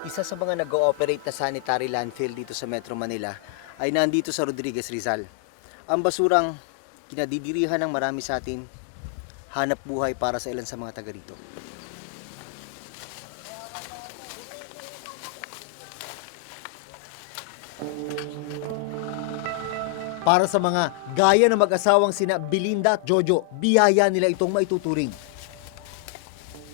Isa sa mga nag-ooperate na sanitary landfill dito sa Metro Manila ay nandito sa Rodriguez Rizal. Ang basurang kinadidirihan ng marami sa atin, hanap buhay para sa ilan sa mga taga rito. Para sa mga gaya na mag-asawang sina Belinda at Jojo, biyaya nila itong maituturing.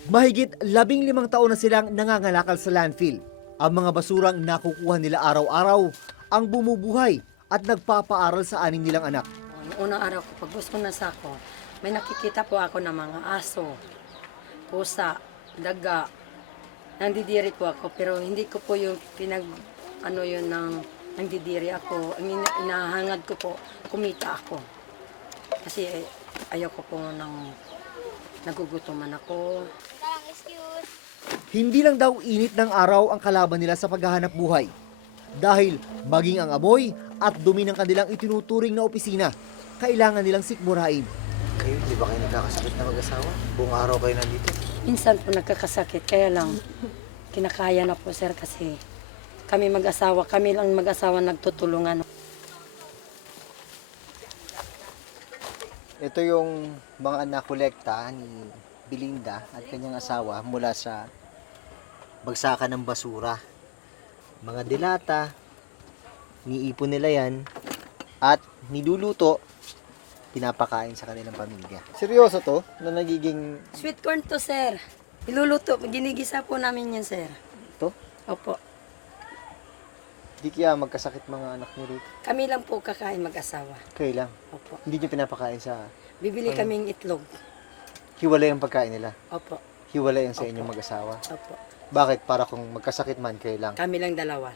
Mahigit labing limang taon na silang nangangalakal sa landfill. Ang mga basurang nakukuha nila araw-araw ang bumubuhay at nagpapaaral sa aning nilang anak. Noong unang araw ko, pag gusto na sa may nakikita po ako ng mga aso, pusa, daga. Nandidiri po ako, pero hindi ko po yung pinag, ano yun, ng nandidiri ako. Ang ina- inahangad ko po, kumita ako. Kasi eh, ayoko po ng nagugutuman ako. Hindi lang daw init ng araw ang kalaban nila sa paghahanap buhay. Dahil maging ang amoy at dumi ng kanilang itinuturing na opisina, kailangan nilang sikmurain. Kayo, di ba kayo nagkakasakit na mag-asawa? Buong araw kayo nandito. Minsan po nagkakasakit, kaya lang kinakaya na po sir kasi kami mag-asawa, kami lang mag-asawa nagtutulungan. Ito yung mga nakolekta ni Belinda at kanyang asawa mula sa bagsakan ng basura. Mga dilata, niipon nila yan at niluluto, pinapakain sa kanilang pamilya. Seryoso to na nagiging Sweet corn to, sir. Iluluto. Ginigisa po namin yan, sir. to? Opo. Di kaya magkasakit mga anak niyo rito. Kami lang po kakain mag-asawa. Kayo lang. Opo. Hindi niyo pinapakain sa... Bibili Ano? kaming itlog. Hiwalay ang pagkain nila. Opo. Hiwalay ang sa Opo. inyong mag-asawa. Opo. Bakit? Para kung magkasakit man, kayo lang. Kami lang dalawa.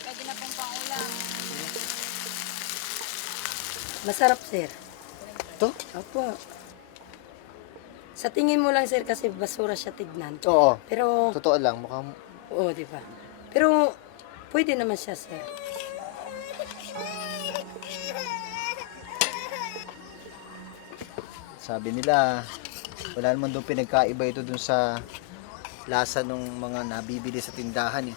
Pwede na pong pangulam. Masarap, sir. To? Opo. Sa tingin mo lang, sir, kasi basura siya tignan. Oo. Pero, Totoo lang, mukhang oo, di ba? Pero, pwede naman siya, sir. Sabi nila, wala naman doon pinagkaiba ito dun sa lasa ng mga nabibili sa tindahan eh.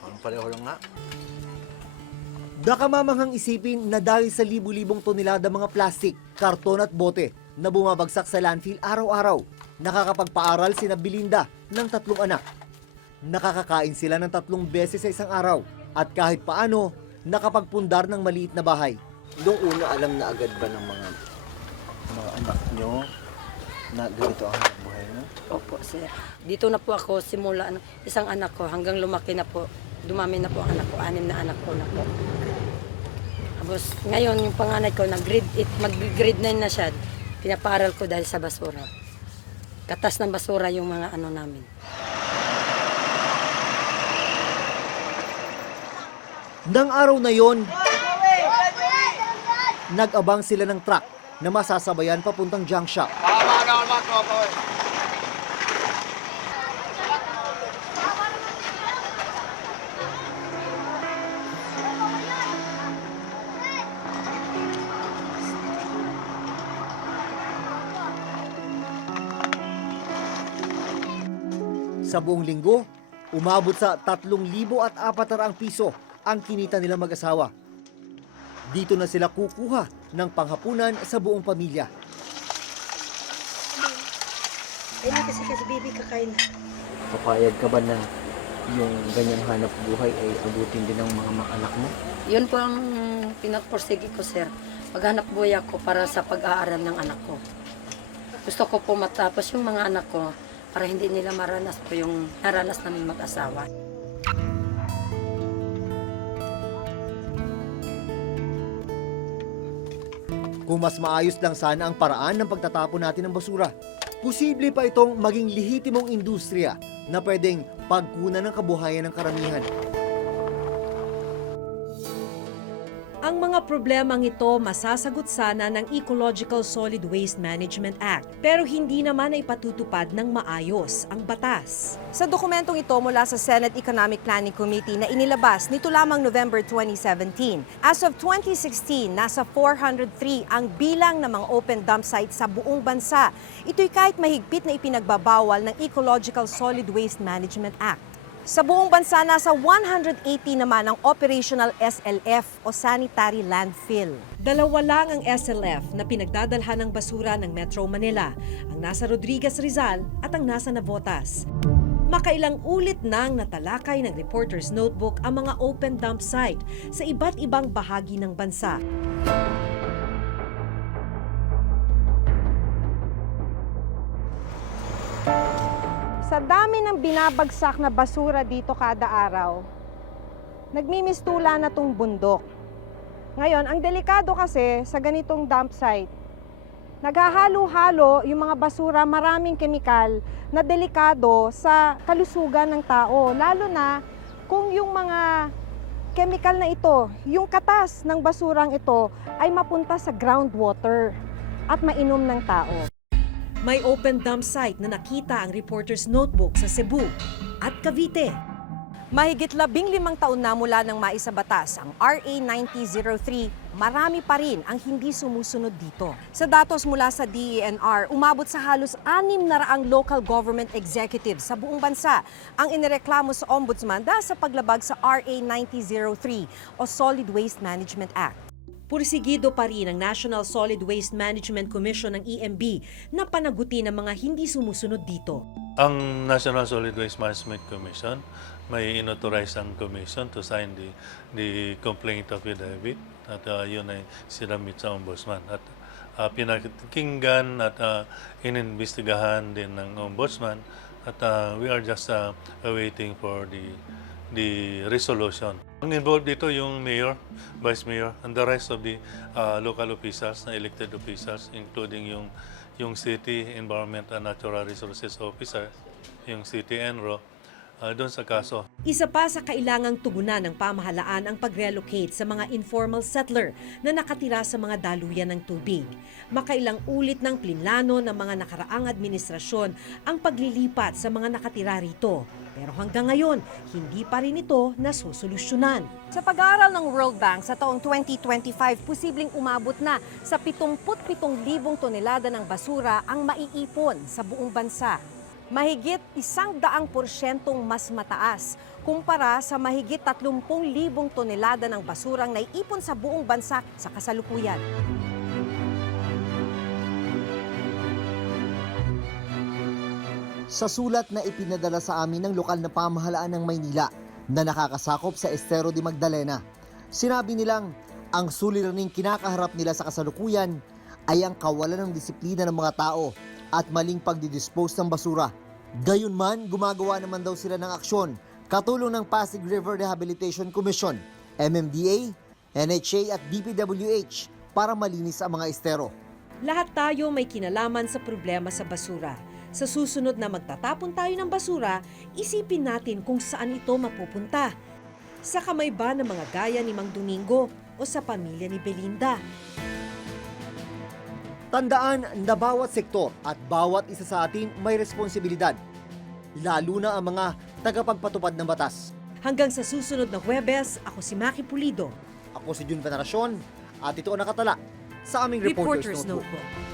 Parang pareho lang nga. Baka mamanghang isipin na dahil sa libu-libong tonelada mga plastik, karton at bote na bumabagsak sa landfill araw-araw, nakakapagpaaral sina Belinda ng tatlong anak. Nakakakain sila ng tatlong beses sa isang araw at kahit paano, nakapagpundar ng maliit na bahay. Noong una, alam na agad ba ng mga mga anak nyo na ganito ang hanap buhay nyo? Opo, sir. Dito na po ako simula, ano, isang anak ko, hanggang lumaki na po. Dumami na po ang anak ko, anim na anak ko na po. Tapos ngayon, yung panganay ko, nag-grade 8, mag-grade 9 na siya. Pinapaaral ko dahil sa basura. Katas ng basura yung mga ano namin. Nang araw na yon, nag-abang sila ng truck na masasabayan papuntang junk shop. Sa buong linggo, umabot sa 3,000 at 400 piso ang kinita nilang mag-asawa. Dito na sila kukuha ng panghapunan sa buong pamilya. Ay, kasi kasi baby kakain. Papayag ka ba na yung ganyang hanap buhay ay abutin din ng mga anak mo? Yun po ang pinagporsige ko, sir. Maghanap buhay ako para sa pag-aaral ng anak ko. Gusto ko po matapos yung mga anak ko para hindi nila maranas po yung naranas namin mag-asawa. Kung mas maayos lang sana ang paraan ng pagtatapon natin ng basura, posible pa itong maging lehitimong industriya na pwedeng pagkunan ng kabuhayan ng karamihan. Ang mga problemang ito masasagot sana ng Ecological Solid Waste Management Act pero hindi naman ay patutupad ng maayos ang batas. Sa dokumentong ito mula sa Senate Economic Planning Committee na inilabas nito lamang November 2017, as of 2016, nasa 403 ang bilang ng mga open dump sites sa buong bansa. Ito'y kahit mahigpit na ipinagbabawal ng Ecological Solid Waste Management Act. Sa buong bansa, nasa 180 naman ang operational SLF o sanitary landfill. Dalawa lang ang SLF na pinagdadalhan ng basura ng Metro Manila, ang nasa Rodriguez Rizal at ang nasa Navotas. Makailang ulit nang natalakay ng Reporter's Notebook ang mga open dump site sa iba't ibang bahagi ng bansa. Sa dami ng binabagsak na basura dito kada araw, nagmimistula na tong bundok. Ngayon, ang delikado kasi sa ganitong dump site, naghahalo-halo yung mga basura, maraming kemikal na delikado sa kalusugan ng tao. Lalo na kung yung mga chemical na ito, yung katas ng basurang ito ay mapunta sa groundwater at mainom ng tao. May open dump site na nakita ang Reporter's Notebook sa Cebu at Cavite. Mahigit labing limang taon na mula ng maisabatas ang RA 9003, marami pa rin ang hindi sumusunod dito. Sa datos mula sa DENR, umabot sa halos anim na raang local government executives sa buong bansa ang inireklamo sa Ombudsman dahil sa paglabag sa RA 9003 o Solid Waste Management Act. Pursigido pa rin ang National Solid Waste Management Commission ng EMB na panagutin ang mga hindi sumusunod dito. Ang National Solid Waste Management Commission, may inauthorize ang commission to sign the, the complaint affidavit at uh, yun ay sinamit sa ombudsman. At uh, pinakinggan at uh, ininvestigahan din ng ombudsman at uh, we are just uh, awaiting for the the resolution. Ang involved dito yung mayor, vice mayor, and the rest of the uh, local officials na elected officials, including yung yung city environment and natural resources officer, yung city enro, uh, doon sa kaso. Isa pa sa kailangang tugunan ng pamahalaan ang pag-relocate sa mga informal settler na nakatira sa mga daluyan ng tubig. Makailang ulit ng plinlano ng mga nakaraang administrasyon ang paglilipat sa mga nakatira rito. Pero hanggang ngayon, hindi pa rin ito nasusolusyonan. Sa pag-aaral ng World Bank sa taong 2025, posibleng umabot na sa 77,000 tonelada ng basura ang maiipon sa buong bansa. Mahigit isang daang porsyentong mas mataas kumpara sa mahigit 30,000 tonelada ng basurang naiipon sa buong bansa sa kasalukuyan. Sa sulat na ipinadala sa amin ng lokal na pamahalaan ng Maynila na nakakasakop sa Estero de Magdalena, sinabi nilang ang suliraning kinakaharap nila sa kasalukuyan ay ang kawalan ng disiplina ng mga tao at maling pagdidispose ng basura. Gayunman, gumagawa naman daw sila ng aksyon katulong ng Pasig River Rehabilitation Commission, MMDA, NHA at DPWH para malinis ang mga estero. Lahat tayo may kinalaman sa problema sa basura. Sa susunod na magtatapon tayo ng basura, isipin natin kung saan ito mapupunta. Sa kamay ba ng mga gaya ni Mang Domingo o sa pamilya ni Belinda? Tandaan na bawat sektor at bawat isa sa atin may responsibilidad. Lalo na ang mga tagapagpatupad ng batas. Hanggang sa susunod na Huwebes, ako si Maki Pulido. Ako si Jun Veneracion at ito ang nakatala sa aming Reporter's, Reporter's Notebook. Notebook.